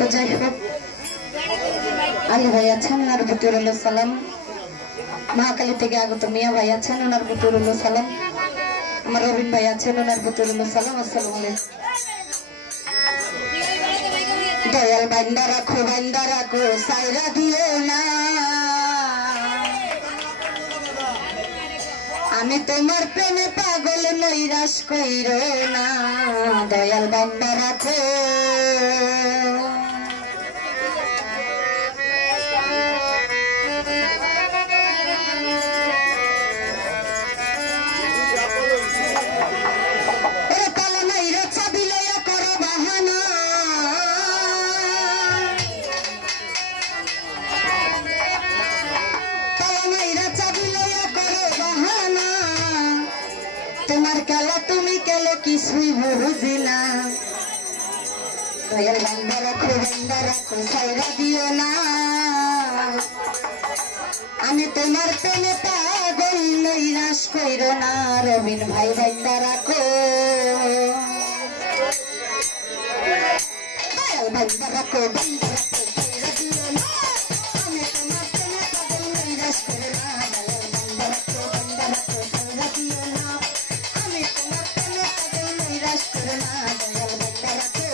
তো যাই হোক আলী ভাই আছেন, ওনার প্রতি রইল সালাম। মহাকালী থেকে আগত মিয়া ভাই আছেন, ওনার প্রতি রইল সালাম। আমার রবিন ভাই আছেন, ওনার প্রতি রইল সালাম। আসসালামু আলাইকুম। দয়াল বান্দা রাখো সাইরা দিও না, আমি তোমার প্রেমে পাগল নৈরাশ কইরো না। দয়াল বান্দা রাখো তোমার খেলা তুমি কেলো কিছুই বুঝি না। দয়াল বান্দা রাখো সাইরা দিও না, আমি তোমার প্রেমে পাগল নৈরাশ কইরো না। রবিন ভাই বান্দা রাখো, দয়াল বান্দা রাখো সাইরা দিও না, আমি তোমার প্রেমে পাগল নৈরাশ কইরো না। দয়াল বান্দা রাখো সাইরা দিও না, আমি তোমার প্রেমে পাগল নৈরাশ কইরো না। দয়াল বান্দা রাখো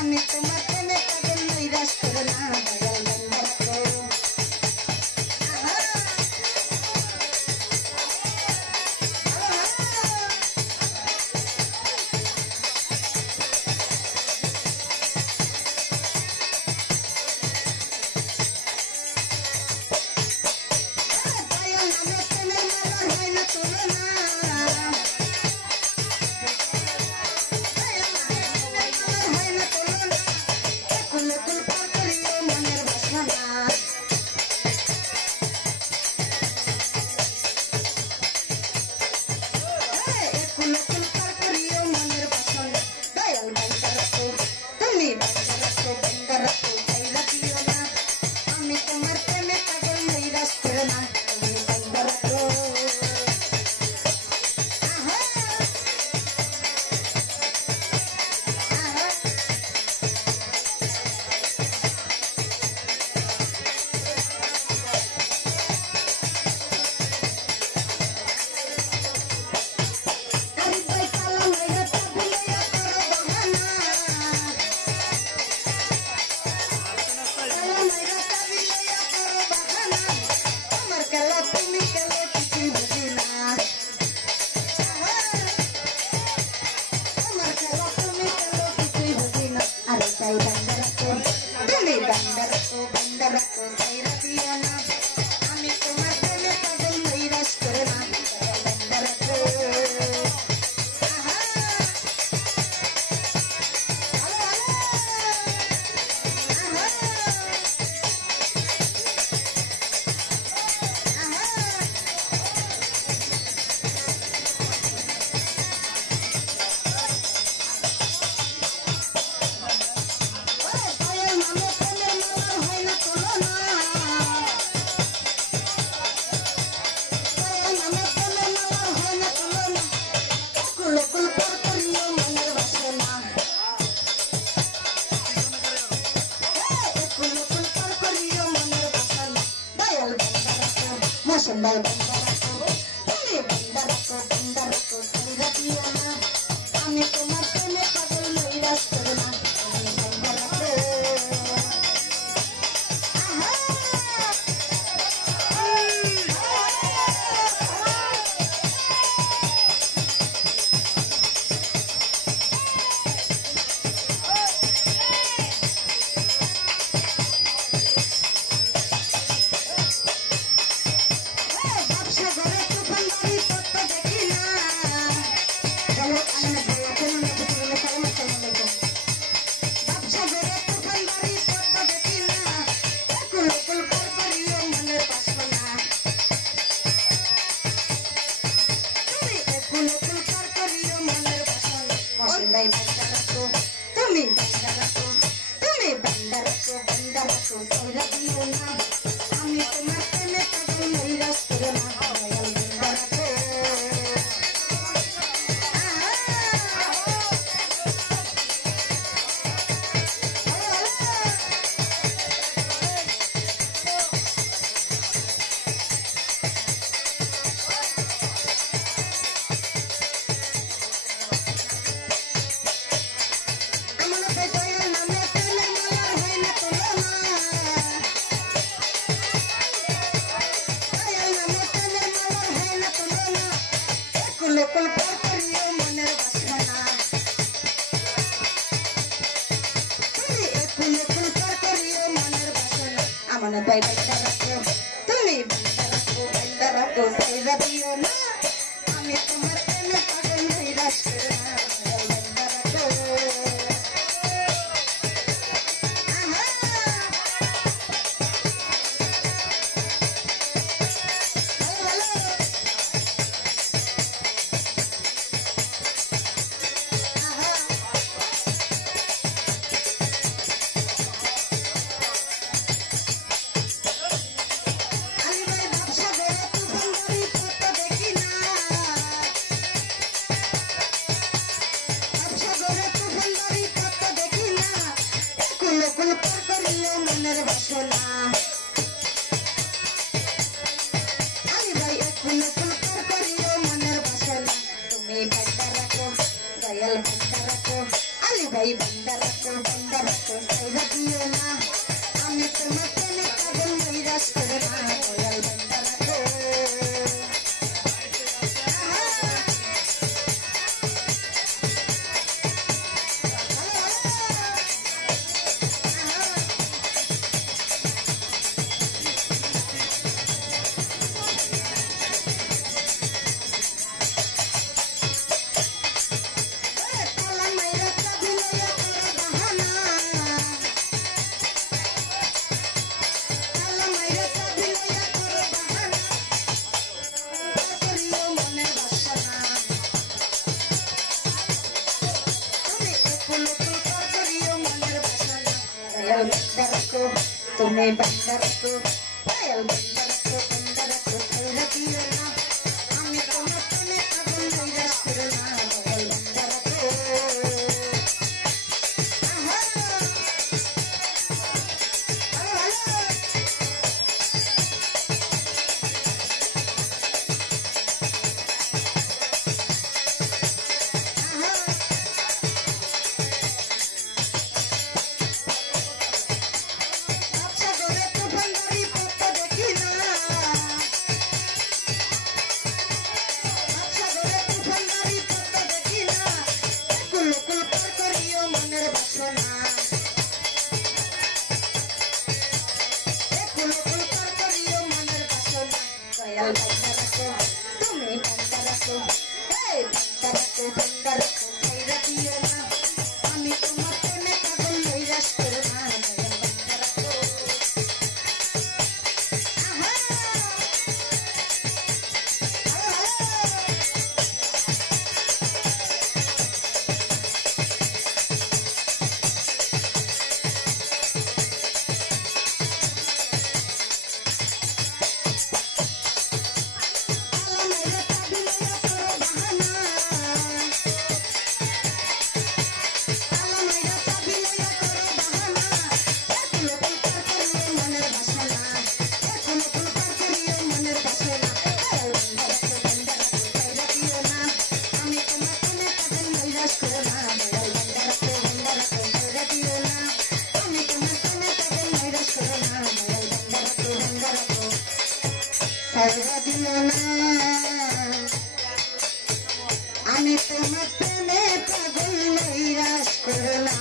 আমি তোমার প্রেমে পাগল নৈরাশ করো না। দয়াল বান্দা রাখো দয়াল নামে প্রেমের মালা হয় না তুলনা। আমি তোমার প্রেমে পাগল নৈরাশ করো না। তুমি বান্দা রাখো সাইরা দিও না, আমি তোমার প্রেমে পাগল নৈরাশ করো না। বান্দা রাখো আমি তোমার প্রেমে পাগল নৈরাশ করো না। একুল একুল পার করিও মনের বাসনা মশিন ভাই বান্দা রাখো তুমি বান্দা রাখো কইরা দিও না আমি তোমার প্রেমে পাগল নৈরাশ করে না দয়াল বান্দা রাখো একুল পার করিও মনের বাসনা তুমি একুল একুল পার করিও মনের বাসনা আমার ভাই বান্দা রাখো তুমি বান্দা রাখো কইরা দিও না আমি তোমার প্রেমে পাগল নৈরাশ করে না বান্দা রাখো একুল পার করিও মনের বাসনা আলি ভাই একুল একুল পার করিও মনের বাসনা তুমি বান্দা রাখো দয়াল বান্দা রাখো আলি ভাই বান্দা রাখো কইরা দিও না আমি তোমার প্রেমে পাগল নৈরাশ করে না দয়াল বান্দা রাখো তুমি বান্দা রাখো দয়াল বান্দা রাখো কইরা দিও না আমি তোমার প্রেমে পাগল নৈরাশ করে না দয়াল বান্দা রাখো দয়াল বান্দা রাখো তুমি বান্দা রাখো বান্দা রাখো কইরা দিও না আমি তোমার প্রেমে পাগল নৈরাশ করে না দয়াল বান্দা রাখো আমি তোমার প্রেমে পাগল নৈরাশ করো না দয়াল বান্দা রাখো সাইরা দিও না আমি তোমার প্রেমে পাগল নৈরাশ করো না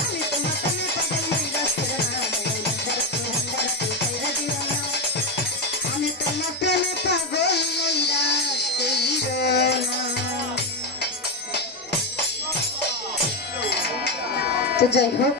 আমি তোমার প্রেমে পাগল নৈরাশ করো না সাইরা দিও না আমি তোমার প্রেমে পাগল নৈরাশ করো না তো যাই হোক